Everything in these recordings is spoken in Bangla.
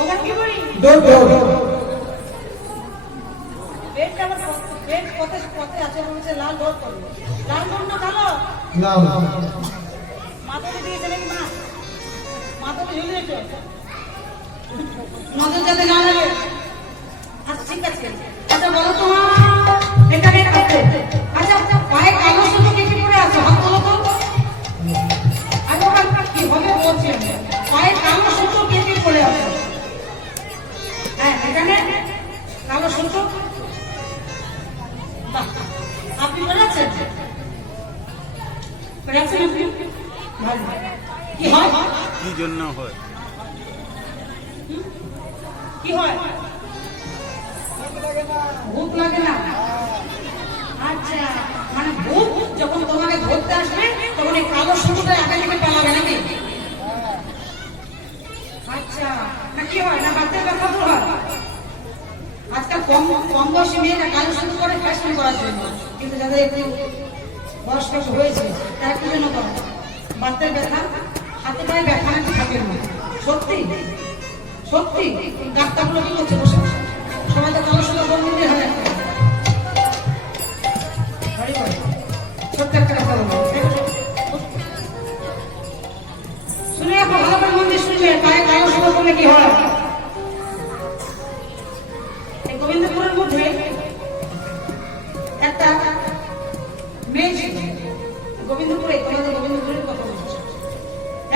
ওখানে কি বলি দৌড় দৌড় পেটটা আমার পেট পথে পথে আছে বলছে লাল দৌড় করবে লাল দৌড় না কালো লাল মাথাতে দিয়েছে নাকি মা মাথাতে ঝুলিয়েছে নজর যাতে না লাগে আচ্ছা ঠিক আছে আচ্ছা বলো তো এখানে আচ্ছা পায়ে কালো সুতো কে কি পরে আছে হাত তোলো তো আচ্ছা কি হবে বলছি পায়ে কালো সুতো কে কি পরে আছে হ্যাঁ এখানে কালো সুতো আপনি বেড়াচ্ছেন বেড়াচ্ছেন আপনি কি হয় কি জন্য হয় কি হয় ভূত লাগে না আচ্ছা মানে ভূত যখন তোমাকে ধরতে আসবে তখন এই কালো সুতোটা একা থেকে পালাবে নাকি আচ্ছা না কি হয় না বাচ্চার ব্যথা তো হয় আজকাল কম কম বয়সী মেয়েরা কালো সুতো করে ফ্যাশন করার জন্য কিন্তু যাদের একটু বয়স্ক হয়েছে তারা কি জন্য করে বাচ্চার ব্যথা হাতে পায়ে ব্যথা নাকি থাকে না সত্যি সত্যি ডাক্তারগুলো কি করছে বসে সবাই তো কালো সুতো বন্ধু হয় সত্যি একটা কথা বলবো শুনে এখন ভালো করে মন্দির শুনবে পায়ে কালো সুতো করলে কি হয় গোবিন্দপুরের মধ্যে একটা মেয়ে ছিল গোবিন্দপুরে তোমাদের গোবিন্দপুরের কথা বলছে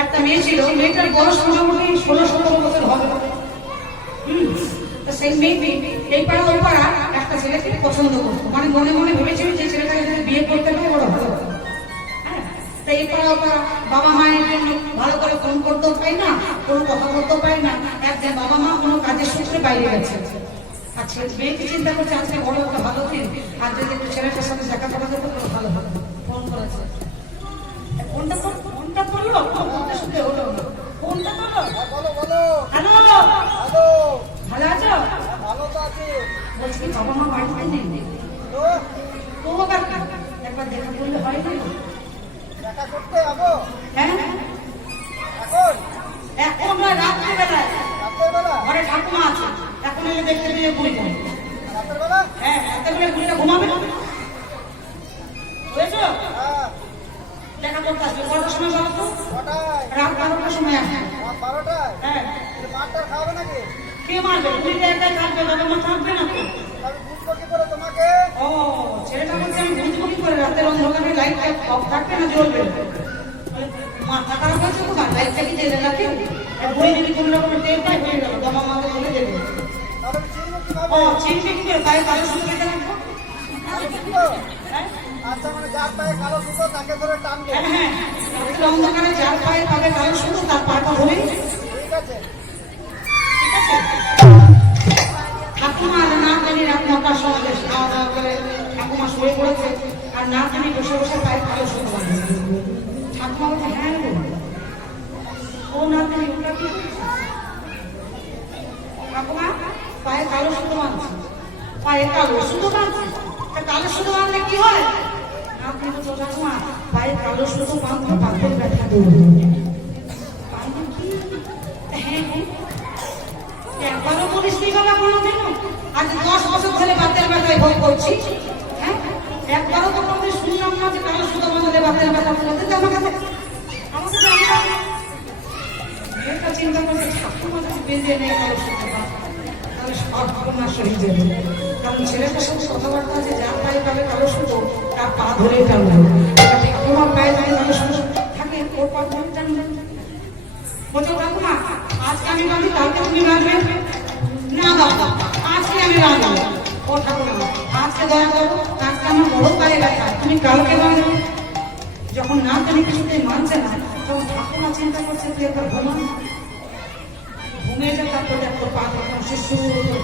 একটা মেয়ে ছিল মেয়েটার বয়স মোটামুটি 16-17 বছর হবে সেই মেয়েটি এই পাড়া ওই পাড়া একটা ছেলেকে পছন্দ করতো মানে মনে মনে ভেবেছিল যে ছেলেটাকে যদি বিয়ে করতে পারে বড় ভালো হ্যাঁ তাই এই পাড়া ওই পাড়া বাবা মায়ের জন্য ভালো করে ফোন করতেও পাই না কোনো কথা বলতেও পাই না একজন বাবা মা কোনো কাজের সূত্রে বাইরে গেছে আচ্ছা মেয়েকে চিন্তা করছে আজকে বড় একটা ভালো দিন আর যদি একটু ছেলেটার সাথে দেখা করা যেত তো ভালো হবে ফোন করেছে ফোনটা করলো ফোনটা শুনতে হলো ফোনটা করলো হ্যালো হ্যালো ভালো আছো ভালো তো আছি বলছি বাবা মা বাড়িতে নেই তো একবার দেখা করলে হয় না দেখা করতে যাবো হ্যাঁ এখন এখন নয় রাত্রিবেলায় রাতের বেলা ঘরে ঠাকুমা আছে এখন এলে দেখতে পেয়ে বুড়ি যাবে রাতের বেলা হ্যাঁ রাত্রিবেলা বুড়িটা ঘুমাবে বুঝেছো হ্যাঁ দেখা করতে আসবে কটার সময় বলো তো কটায় রাত 12টার সময় আসবে রাত 12টায় হ্যাঁ মারটা খাওয়াবে নাকি কে মারবে বুড়িটা একাই থাকবে বাবা মা থাকবে না তো আমি বুঝবো কি করে তোমাকে ও ছেলেটা বলছে আমি বুঝবো কি করে রাতের অন্ধকারে লাইট অফ থাকবে না জ্বলবে মাথা খারাপ হয়েছে তো লাইটটা কি জেলে রাখে আর বুড়ি যদি কোনো রকমের টের পায় হয়ে গেল বাবা মাকে বলে দেবে তাহলে আমি চিনবো ও কিভাবে চিনবে কি করে পায়ে কালো সুতো কেটে রাখবো চিনবো? হ্যাঁ আচ্ছা মানে যার পায়ে কালো সুতো তাকে ধরে টানবে হ্যাঁ হ্যাঁ রাতের অন্ধকারে যার পায়ে পাবে কালো সুতো তার পাটা ধরে ঠিক আছে ঠিক আছে ঠাকুমা আর না জানি রাত 9টার সময় খাওয়া দাওয়া করে ঠাকুমা শুয়ে পড়েছে আর না জানি বসে বসে পায়ে কালো সুতো বাঁধে ঠাকুমা বলছে হ্যাঁ গো ও না জানি ওটা কি ঠাকুমা পায়ে কালো সুতো বাঁধছে পায়ে কালো সুতো বাঁধছে কালো সুতো বাঁধলে কি হয় আপনি বলছো ঠাকুমা পায়ে কালো সুতো বাঁধলে বাঁধের ব্যথা দূর হ্যাঁ হ্যাঁ একবারও বলিস নি বাবা কোনোদিন আজ 10 বছর ধরে বাতের ব্যথায় ভোগ করছি হ্যাঁ একবারও তো কোনোদিন শুনলাম না যে কালো সুতো বাঁধলে বাতের ব্যথা বলতে তো আমাকে একটা চিন্তা করছে ঠাকুমা যদি বেঁধে নেই কালো সুতো তাহলে সব ঘটনার সহি যাবে কারণ ছেলেটার সাথে কথাবার্তা আছে যার পায়ে পাবে কালো সুতো তার পা ধরে টানবে ঠাকুমার পায়ে যদি কালো সুতো থাকে ওর পা ধরে টানবে বলছো ঠাকুমা আজকে আমি বাঁধি কালকে তুমি বাঁধবে না বাবা আজকে আমি বাঁধবো ও ঠাকুমা আজকে দয়া করো আজকে আমার বড় পায়ে ব্যথা তুমি কালকে বাঁধবে যখন না তুমি কিছুতেই মানছে না তখন ঠাকুমা চিন্তা করছে তুই একবার ঘুমা ঘুমিয়ে যা তারপর দেখো পা তখন শিশু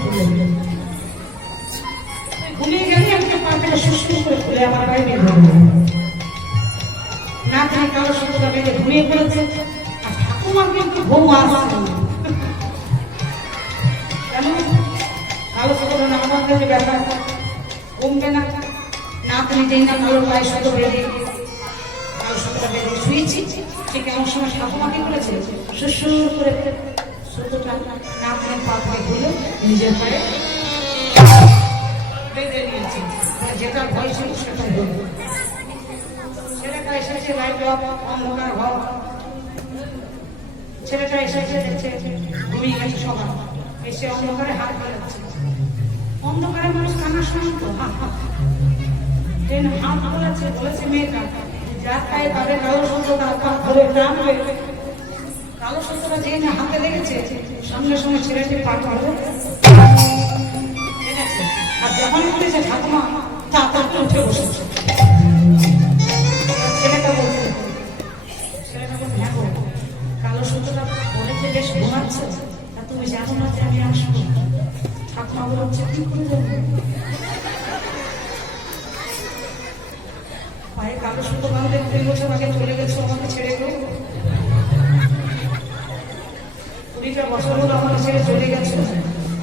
করে ঘুমিয়ে গেলে আমি পা থেকে শিশু করে খুলে আমার পায়ে বের হয়ে না তুমি কারো সুতোটা বেঁধে ঘুমিয়ে পড়েছে আর ঠাকুমার কিন্তু ঘুম আসছে কেন কালো সুতো না আমার কাছে ব্যথা কমবে না না তুমি যেই না কালো পায়ে সুতো বেঁধে কালো সুতোটা বেঁধে শুয়েছি ঠিক এমন সময় ঠাকুমা কি করেছে সুসুর করে সুতোটা নাম পায়ে খুলে নিজের পায়ে বেঁধে নিয়েছে। যেটা ভয় ছিল সেটাই হলো। ছেলেটা এসেছে লাইট অফ, অন্ধকার ঘর। ছেলেটা এসেছে দেখছে ঘুমিয়ে গেছে সবার, এসে অন্ধকারে হাত বাড়াচ্ছে। অন্ধকারে মানুষ কান্না শোনেন তো, হাত বাড়াচ্ছে। বলেছে মেয়েটা, যার পায়ে পাবে কালো সুতোটা ধরে টানবে। কালো সুতোটা যেই না হাতে লেগেছে, সঙ্গে সঙ্গে ছেলেটি পা করবে। আর যখন উঠেছে ঠাকুমা তাড়াতাড়ি উঠে বসেছে। ছেলেটা বলছে, হ্যাঁ গো, কালো সুতোটা পড়েছে, বেশ ঘুমাচ্ছে, তা তুমি জানো না যে আমি আসবো? ঠাকুমা বলছে, কি করে যাবো? পায়ে কালো সুতো বাঁধলে 2 বছর আগে চলে গেছো আমাকে ছেড়ে গো। 20টা বছর হলো আমাকে ছেড়ে চলে গেছে।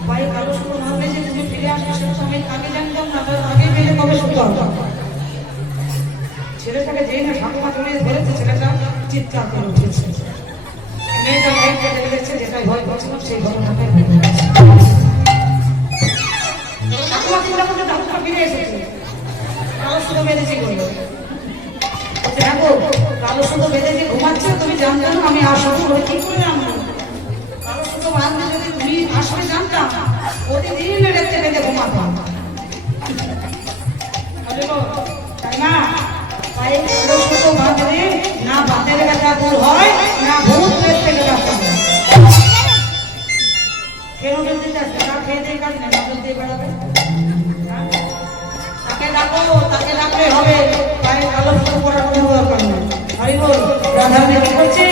পায়ে কালো সুতো বাঁধলে যে তুমি ফিরে আসবে সেটা আমি আগে জানতাম না, তার আগে পেলে কবে সুতো হতো। ছেলেটাকে যেই না ঠাকুমা জড়িয়ে ধরেছে, ছেলেটা চিৎকার করে উঠেছে। মেয়েটা লাইট কেটে লেগেছে, যেটাই ভয় করছিল সেই ঘটনাটাই ঘটে গেছে। ঠাকুমা চিন্তা করতে ঠাকুমা ফিরে এসেছে, কালো সুতো বেঁধেছি বললো। হ্যাঁ গো, কালো সুতো বেঁধেছি ঘুমাচ্ছে, তুমি জানতে না আমি আসবো বলে কি করে জানবো? কালো সুতো বাঁধলে যদি তুমি আসলে জানতাম, প্রতিদিন রেখে বেঁধে ঘুমাতাম। তাই না? পায়ে কালো সুতো বাঁধলে না বাতের ব্যথা দূর হয়, না ভূত পেট থেকে ব্যথা হয়। কেন বলতে চাচ্ছে? তা খেয়ে দিয়ে কাজ না, নজর দিয়ে বেড়াবে। তাকে ডাকো, তাকে ডাকলে হবে। পায়ে কালো সুতো পরার কোনো দরকার নেই। হরি বল। রাধা কি করছে?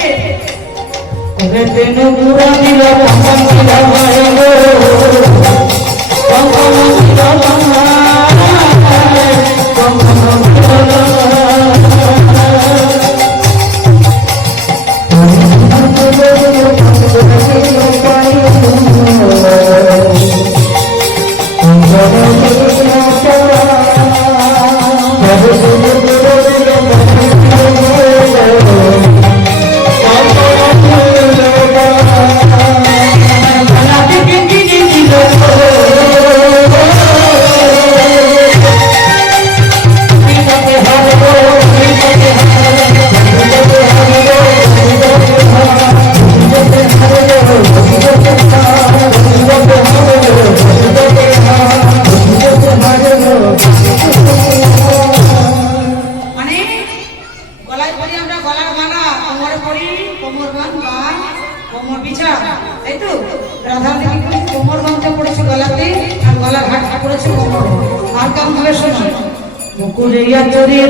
মুকুলিয়া চড়িয়ে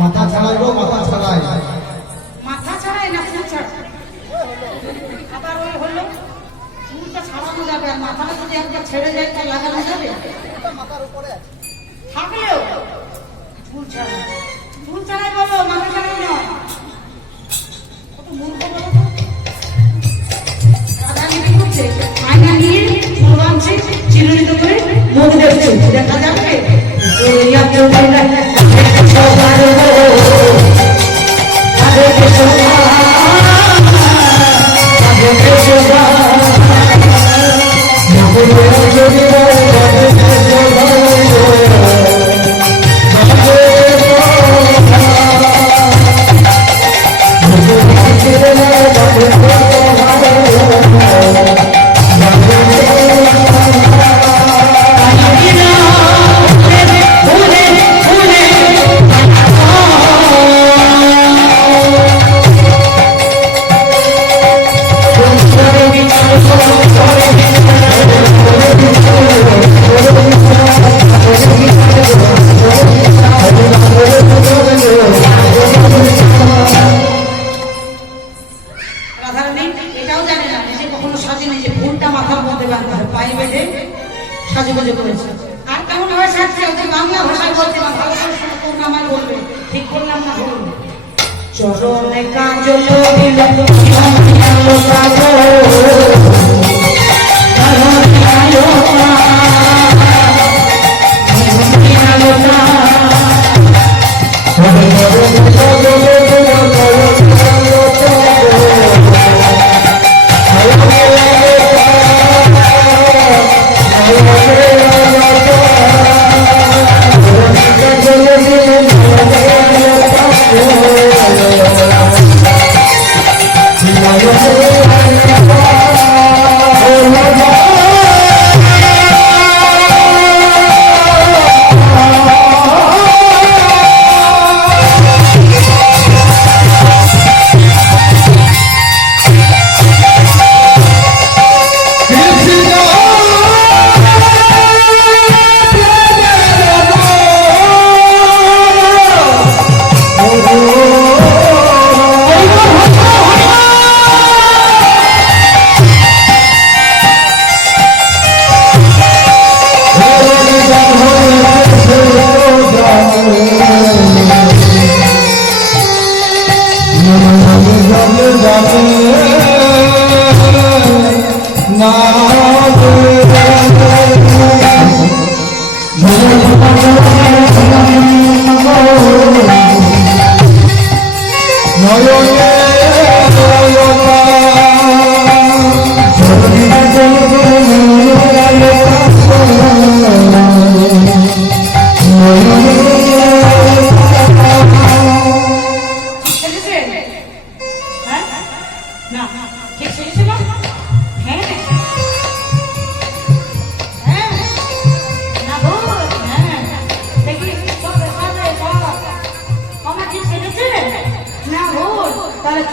মাথা ছাড়াই গো, মাথা ছাড়াই। মাথা ছাড়াই না চুল ছাড়া? আবার ওই হলো চুলটা ছাড়ানো যাবে, আর মাথাটা যদি একবার ছেড়ে যায় তা লাগানো যাবে? মাথার উপরে থাকলেও চুল ছাড়া, চুল ছাড়াই বলো, মাথা ছাড়াই নয়। কত মূর্খ বলো তো। রাধা কি করছে? আয়না নিয়ে চুল বাঁধছে, চিহ্নিত করে মুখ দেখছে, দেখা যাবে? ফুলে চরণে কাজল দিল আলো কাজল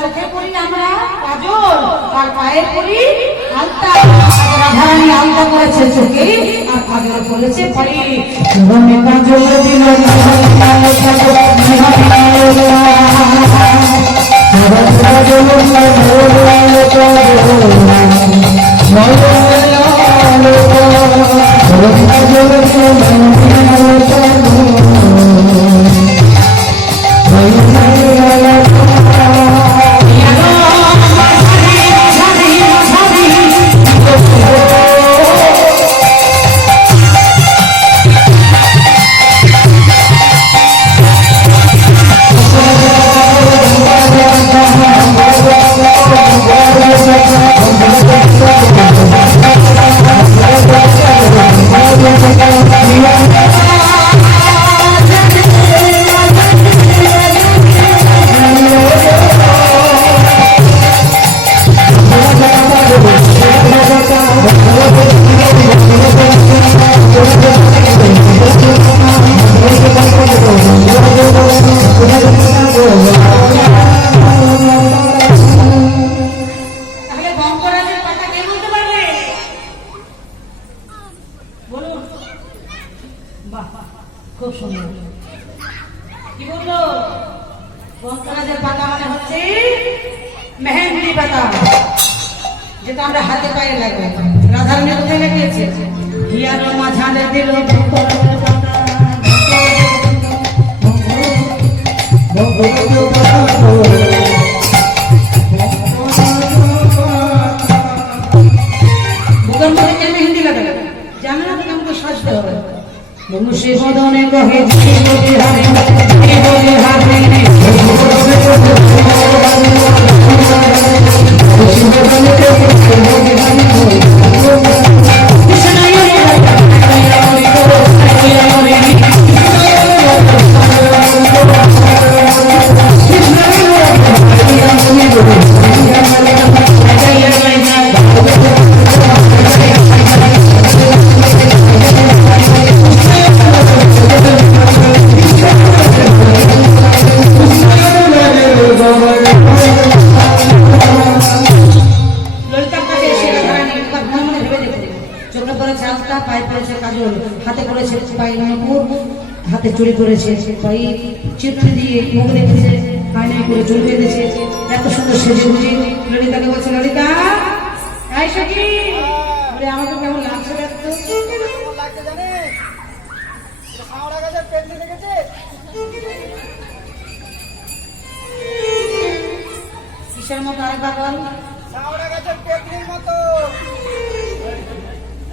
চোখে পড়ি আমরা কাজল আর পায়ে পড়ি আলতা। রাধারানী আলতা করেছে চোখে আর কাজল করেছে পায়ে। চরণে কাজল দিল খুব সুন্দর। কি বললো? বনকরাজের পাতা মানে হচ্ছে মেহেন্দি পাতা, যেটা আমরা হাতে পায়ে লাগাই। রাধারানী কোথায় লাগিয়েছে? হিয়ার মাঝারে দিল বনকরাজের পাতা। বুকের মধ্যে কেন মেহেন্দি লাগাবে? জানো না কেমন করে সাজতে হবে? মুশে বদনে কহে জীবনে হারে জীবনে হারে হাতে চুরি করেছে, পায়ে চিত্র দিয়ে মুখ রেখেছে, আয়নায় করে চুল বেঁধেছে, এত সুন্দর সেজে বুঝে ললিতাকে বলছে, ললিতা এই সখী বলে আমাকে কেমন লাগছে দেখতো? লাগছে জানে হাওড়া গাছের পেট দেখেছে কিসের মতো আরেকবার বল। সাউরা গাছের পেটনির মতো।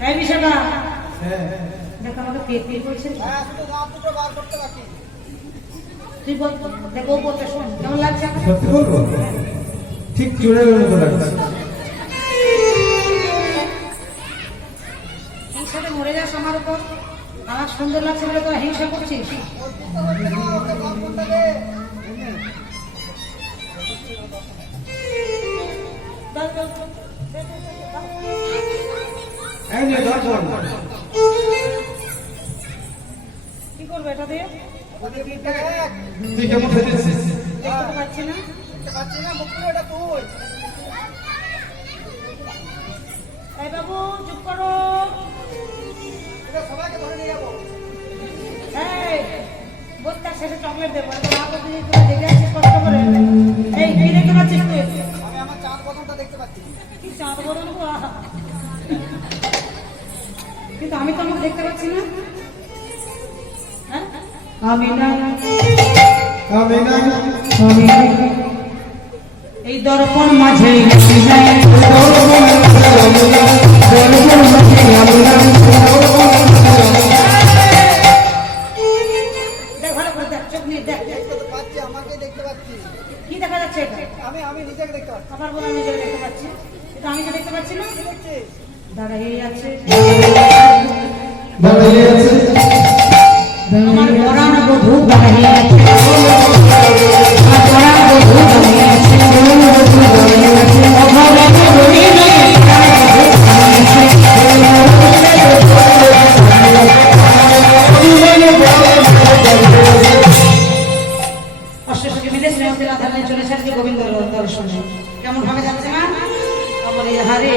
এই বিষয়টা দেখ আমাকে পেট করেছে। হ্যাঁ, শুধু দাঁত দুটো বার করতে বাকি। তুই বল, দেখো বলতে শোন কেমন লাগছে। সত্যি বলবো ঠিক চোরের মতো লাগছে। হিংসাতে মরে যাস আমার উপর। আমার সুন্দর লাগছে বলে তোরা হিংসা করছিস। বলতে তো হচ্ছে না, ওকে বার করতে দে। এই যে দর্শন কি করবো এটা দিয়ে? ওকে কি দেখ। তুই কেমন খেতেছিস? দেখতে তো পাচ্ছি না। দেখতে পাচ্ছি না, মুখ খুলে ওটা তুই। এই বাবু চুপ করো। এটা সবাইকে ধরে নিয়ে যাবো। এই বস্তার শেষে চকলেট দেবো। এত রাত অবধি তুই দেখে আসছিস কষ্ট করে। এই কি দেখতে পাচ্ছিস তুই? আমি আমার চাঁদ বদনটা দেখতে পাচ্ছি। কি চাঁদ বদল গো, আহা। কিন্তু আমি তো আমাকে দেখতে পাচ্ছি না। হ্যাঁ? আমি না, আমি না আমি না। এই দর্পণ মাঝে দেখ ভালো করে দেখ, চোখ নিয়ে দেখ। দেখতে তো পাচ্ছি, আমাকে দেখতে পাচ্ছি। কি দেখা যাচ্ছে এটা? আমি নিজেকে দেখতে পাচ্ছি। আবার বলে আমি যেটা দেখতে পাচ্ছি, কিন্তু আমি তো দেখতে পাচ্ছি না। কি দেখছিস? দাঁড়িয়ে আছে দাঁড়িয়ে আছে আমার পরাণ বধূ, দাঁড়িয়ে আছে আমার পরাণ বধূ, দাঁড়িয়ে আছে অভাবে রহিল অষ্টশী বিদেশ নেওয়াতে রাধারানী চলেছে আজকে গোবিন্দ দর্শনে। কেমন ভাবে যাচ্ছে না? আমার হারে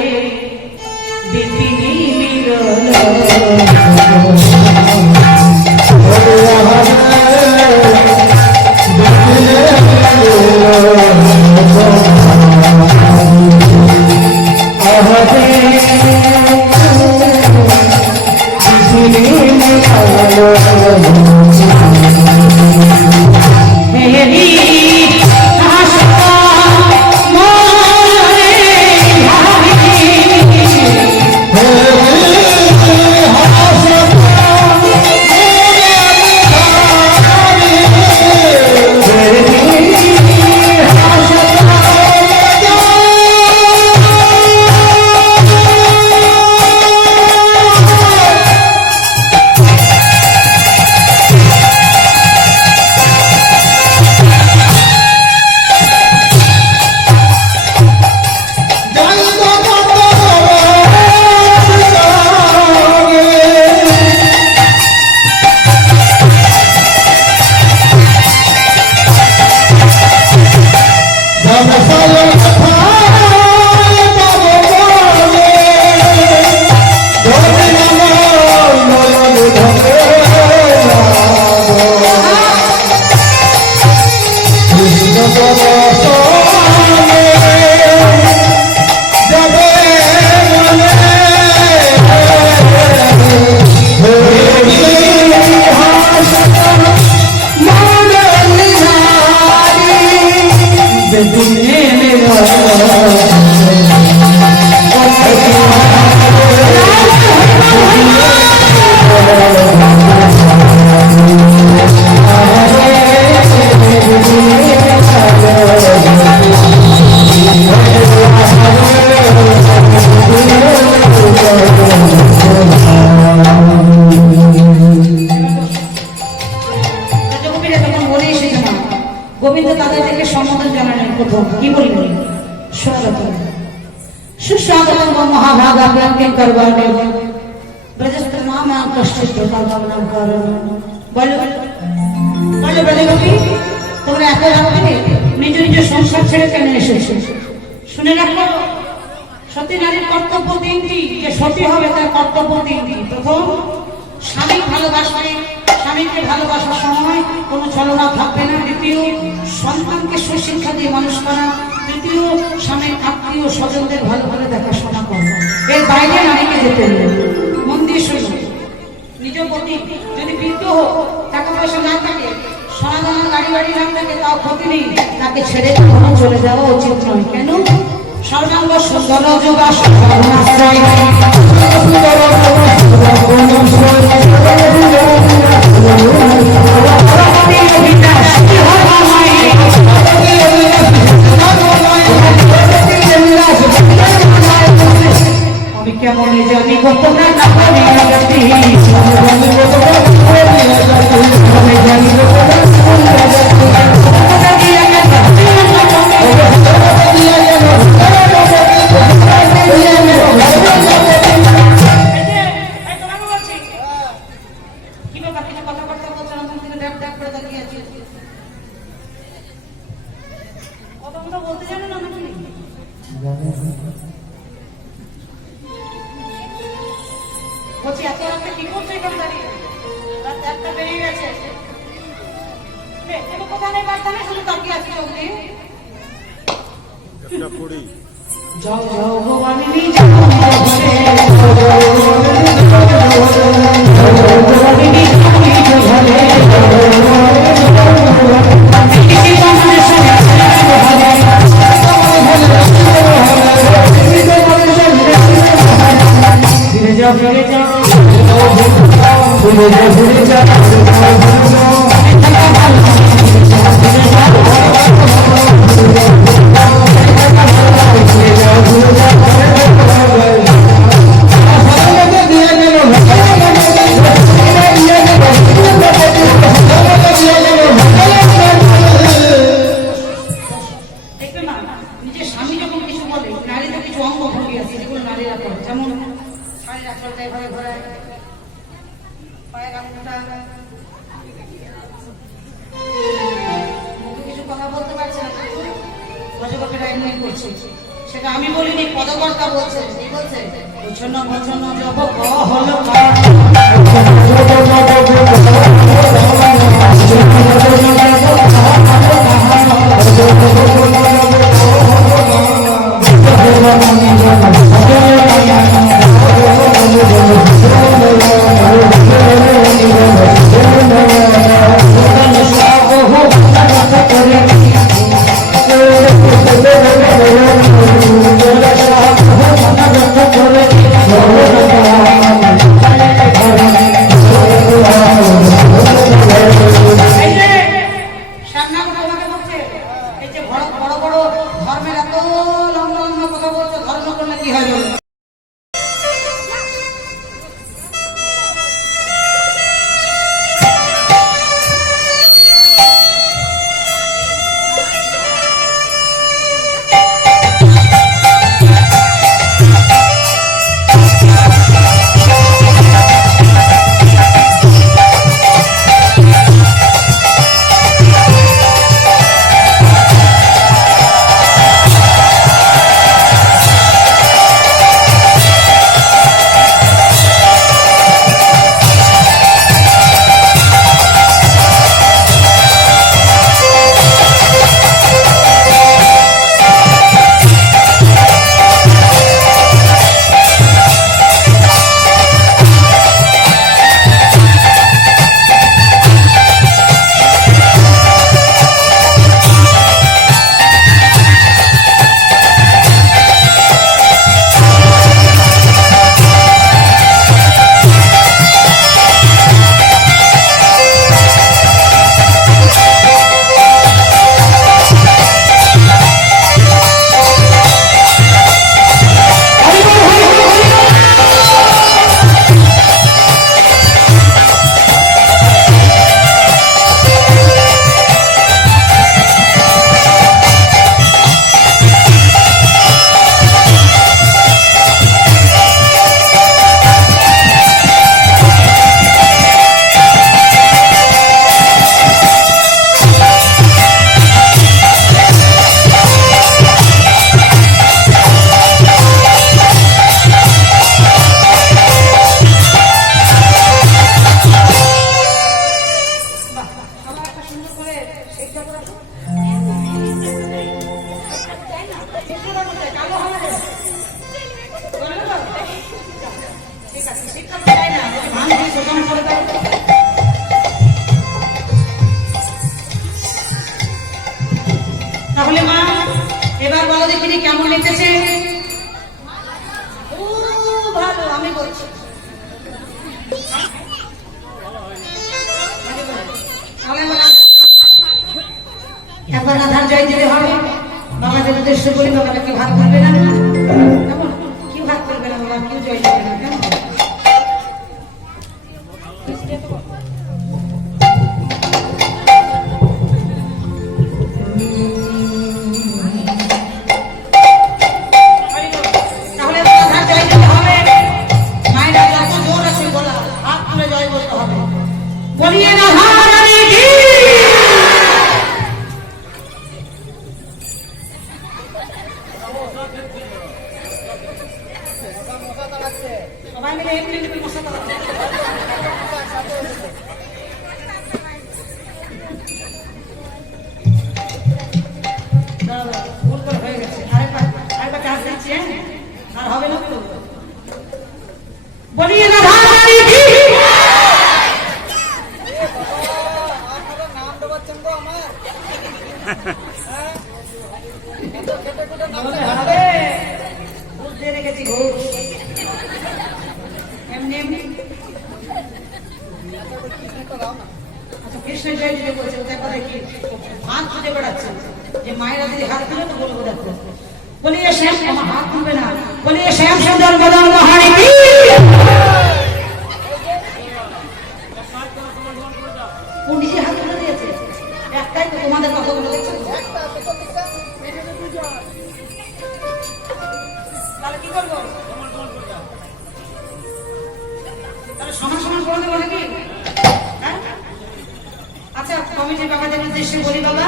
বিপিনী গোবিন্দ তাদেরকে সম্বোধন জানালেন। প্রথম কি বললেন? স্বাগতম সুস্বাগতম মহাভাগাকে করবানে ব্রজস্থ মামা কষ্টিত কামনাম করণ। বলো বলো বলে গোপী, তোমরা এত রাত্রে নিজ নিজ সংসার ছেড়ে কেন এসেছো? শুনে রাখো, সতী নারীর কর্তব্য তিনটি। যে সতী হবে তার কর্তব্য তিনটি। প্রথম, স্বামী ভালোবাসবে, স্বামীকে ভালোবাসার সময় কোনো ছলনা থাকবে না। দ্বিতীয়, সন্তানকে সুশিক্ষা দিয়ে মানুষ করা। তৃতীয়, স্বামীর আত্মীয় স্বজনদের ভালো ভালো দেখাশোনা করা। এর বাইরে নারীকে যেতে হবে। মন দিয়ে শুনুন, নিজ পতি যদি বৃদ্ধ হোক, টাকা পয়সা না থাকে, সোনা দানা বাড়ি বাড়ি নাম থাকে তাও ক্ষতি নেই, তাকে ছেড়ে কখনো চলে যাওয়া উচিত নয়। কেন? সর্বাঙ্গ সুন্দর যোগাসন আমি কেমন জানি কত না বলতে জানো না নাকি? বলছি এত রাতে কি করছো এখানে দাঁড়িয়ে? রাত 1টা বেরিয়ে গেছে। কোথায় নেই বাড়িতে নেই, শুধু তাকিয়ে আছি চোখ দিয়ে। যাও যাও গো আমি নিজের স্বামী যখন কিছু বলে, নারীদের কিছু অঙ্গ ভঙ্গি আছে যেগুলো নারীরা করে, যেমন শাড়ির আঁচলটা এভাবে ঘোরায়, পায়ের আঙুলটা, মুখে কিছু কথা বলতে পারছে না, গজগপে রাইমিং করছে। সেটা আমি বলিনি, পদকর্তা বলছে। কি বলছে? উচ্ছন্ন বচ্ছন্ন জপ হলো ধর্মের এত লম্বা লম্বা কথা বলছে, ধর্ম করলে কি হয়? বলো দেখিনি কেমন লিখেছে? ও ভালো, আমি বলছি তাহলে একবার রাধার জয় দিতে হবে। বাবাদের উদ্দেশ্য বলি, বাবাটা কি ভাগ করবে না? কেমন কি ভাগ করবে না বাবা, কেউ জয় দেবে না কেমন? তাহলে রাধার জয় দিতে হবে। মায়ের যত জোর আছে বলা, হাত তুলে জয় বলতে হবে। বলিয়ে রাধা রানী কি। মশা তাড়াচ্ছে। সবাই মিলে এমনি এমনি মশা তাড়াচ্ছে। ভুল করে হয়ে গেছে। আরেকবার চার্জ দিচ্ছি, হ্যাঁ? আর হবে না তো। বলিয়ে রাধা রানী কি। আপনারা নাম দেওয়াচ্ছেন তো আমার। হ্যাঁ? এত খেটে খুটে নাম বলে দেওয়া হবে। বুঝতে রেখেছি ঘুষ। এমনি এমনি। কৃষ্ণটা দাও না। আচ্ছা কৃষ্ণ জয় দিতে বলছে, ওদের কথা কি হাত খুঁজে বেড়াচ্ছে যে মায়েরা যদি হাত দিলে তো বলবো দেখো। বলিয়ে শ্যাম, আমার হাত তুলবে না। বলিয়ে শ্যাম সুন্দর বদন মহারানী কি। ও নিজে হাত তুলে দিয়েছে। একটাই তো তোমাদের কথাগুলো দেখছো তো? একটা পেছন দিকটা, পেছনে দুজন। তাহলে কি করবো? তাহলে সমান সমান করে দেবো নাকি? হ্যাঁ? আচ্ছা কমিটির বাবাদের উদ্দেশ্যে বলি বাবা,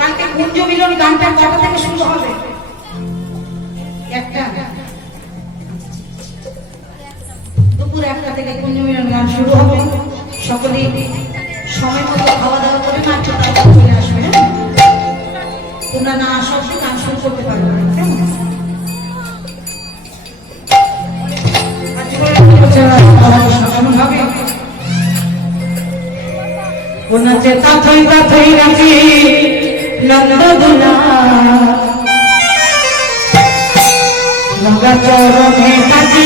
কালকে কুঞ্জ মিলন গানটা কটা থেকে শুরু হবে? একটা। দুপুর 1টা থেকে কুঞ্জ মিলন গান শুরু হবে। সকলেই সময় মতো খাওয়া দাওয়া করে না একটু তাড়াতাড়ি চলে আসবে, হ্যাঁ? তোমরা না আসা অবধি গান শুরু করতে পারবে না, কেমন? নাচে তাথই তাথই নাচি নন্দদুলা গঙ্গা চরণে নাচি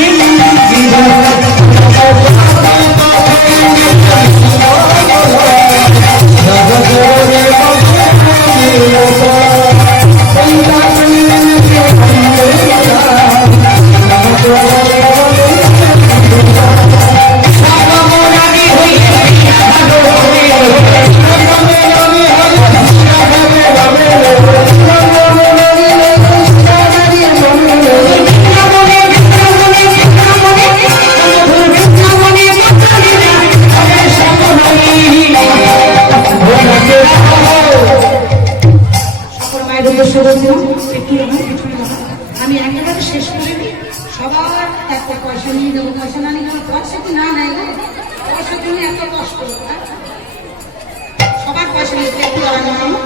আমি একেবারে শেষ করে দিই। সবার একটা পয়সা নিয়ে দেবো, পয়সা না নিয়ে পয়সা কি না নেয় না, পয়সার জন্য এত কষ্ট। সবার পয়সা নিয়ে একটু দাঁড়ানো।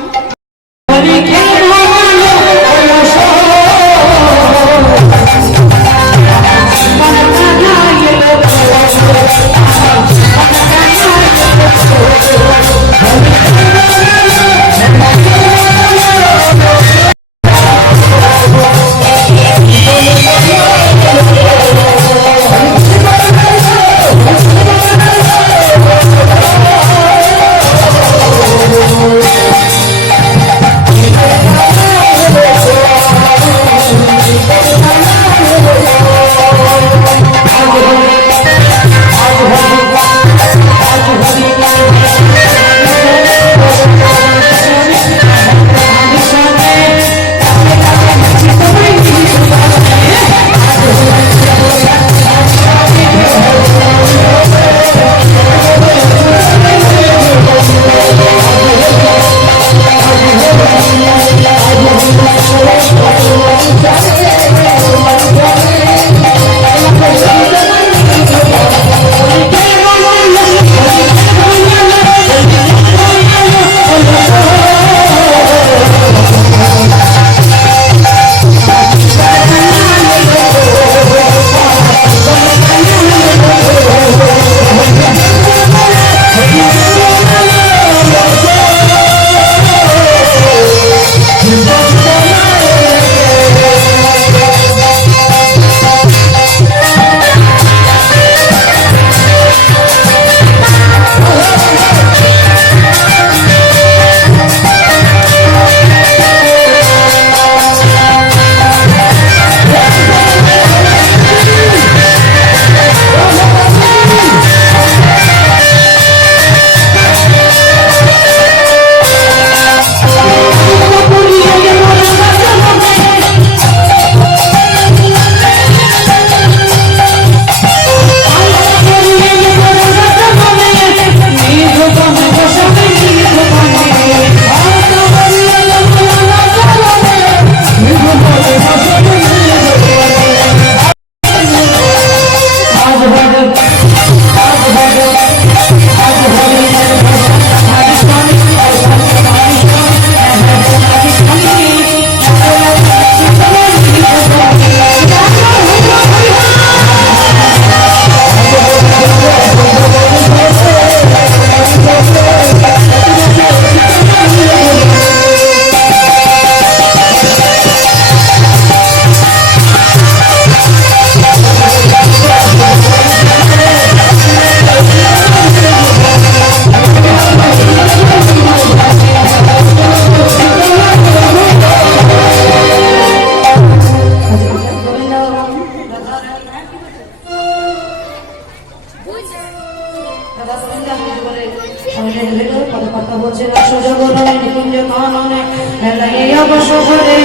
সুযোগ নয় নিকুঞ্জ কাননে মেলাই অবশ্য ঘরে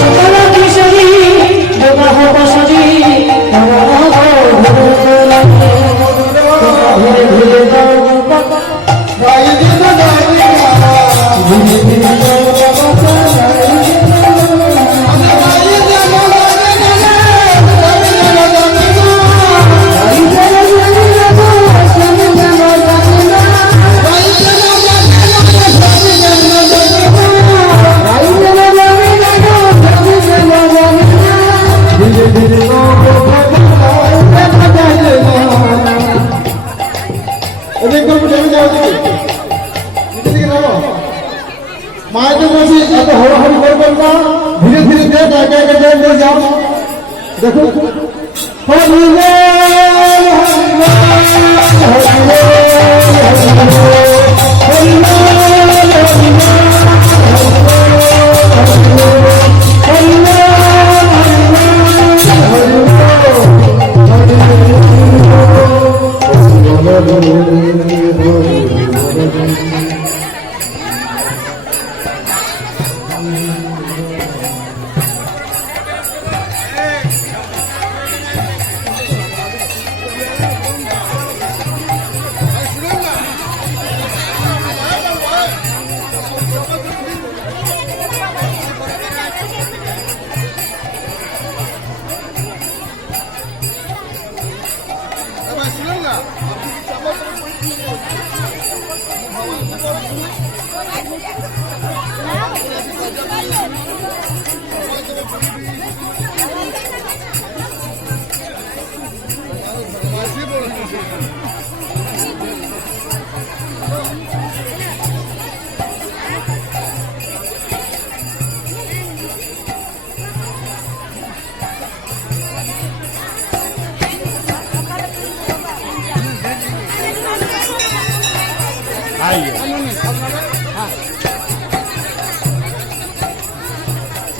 সকল কিশোরী বিবাহ বসজি ঘুরে ঘুরে দাও মায়ের বলছি এত হড়াহড়ি করবেন না, ধীরে ধীরে দেখ একে একে দেখ নিয়ে যাও। দেখুন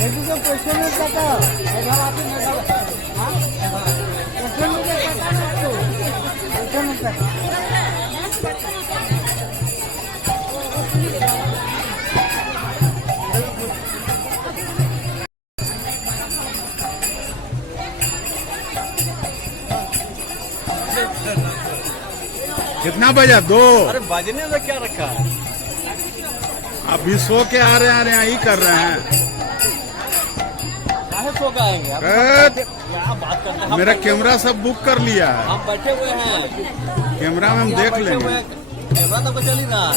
এদিকে পেছনের টাকা এবার আপনি পেছনের টাকা कितना बजा? 2। अरे बजने में क्या रखा है? अभी सो के आ रहे हैं यही कर रहे हैं। काहे सो के आएंगे? अब क्या बात करते हैं? मेरा कैमरा सब बुक कर लिया है, हम बैठे हुए हैं, कैमरा में हम देख बैठे हुए लेंगे। हैं। कैमरा तो चल ही रहा है।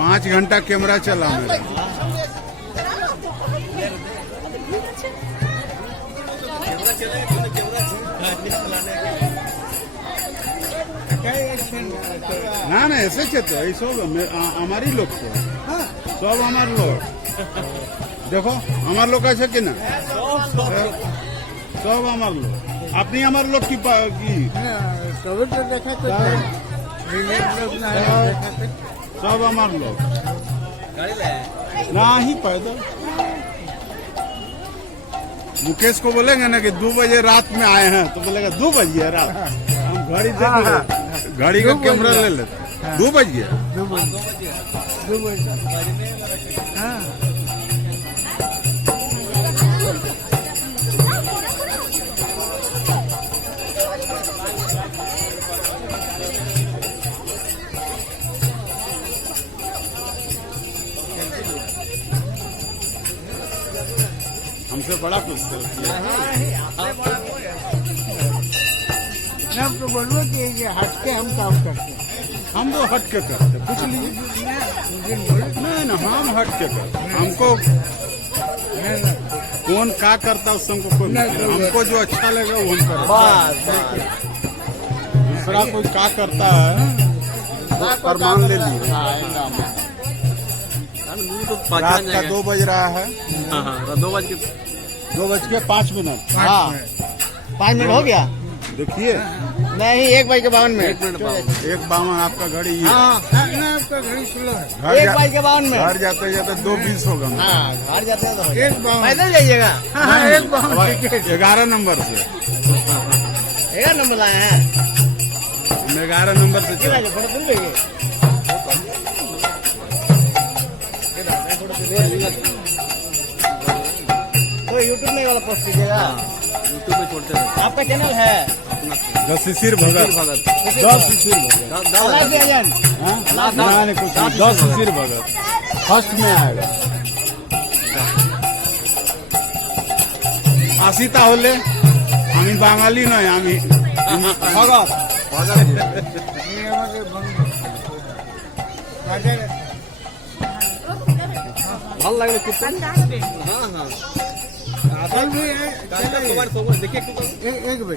5 घंटा कैमरा चला मेरा। না না এসেছে তো এই সব আমারই লোক তো, সব আমার লোক। দেখো আমার লোক আছে কিনা, সব আমার লোক। আপনি আমার লোক কি তবে তো দেখাতে सब हमार लोग गाड़ी ले ना ही पैदल। मुकेश को बोलेंगे ना कि 2 बजे रात में आए हैं तो बोलेगा 2 बजे है रात। हम घड़ी देख ले, घड़ी का कैमरा ले लेते। 2 बज गया। 2 बजे हाँ हमसे बड़ा कुछ हम तो बोलो कि ये हट के हम काम करते हैं। हम तो हट के करते, पूछ लीजिए। नहीं ना हम हट के करते, हमको कौन क्या करता उससे हमको कोई मतलब नहीं। हमको जो अच्छा लगे वो हम करते। दूसरा कोई क्या करता है वो प्रमाण ले लीजिए। रात का 2 बज रहा है। हाँ 2:05। हाँ 5 मिनट हो गया। देखिए नहीं 1:52 में 1:52 आपका घड़ी ये। हाँ आपका घड़ी स्लो है। 1:52 में घर जाते जाते 2:20 होगा। हाँ घर जाते हैं तो एक बार पैदल जाइएगा। हाँ एक बार 11 नंबर से 11 नंबर लाए हैं। हम 11 नंबर से किधर चल है फोटो तुल गए तो यूट्यूब में ये वाला पोस्ट कीजिएगा यूट्यूब पे छोड़ते हैं आपका चैनल है दस शिशिर भगत दस शिशिर भगत लाइक दिया जान नहीं कुछ नहीं, 10 शिशिर भगत फर्स्ट में आएगा আসি তাহলে আমি বাঙালি নয় আমি भगत ভালো লাগলো খুব হ্যাঁ হ্যাঁ আসল भी है देखिए एक भाई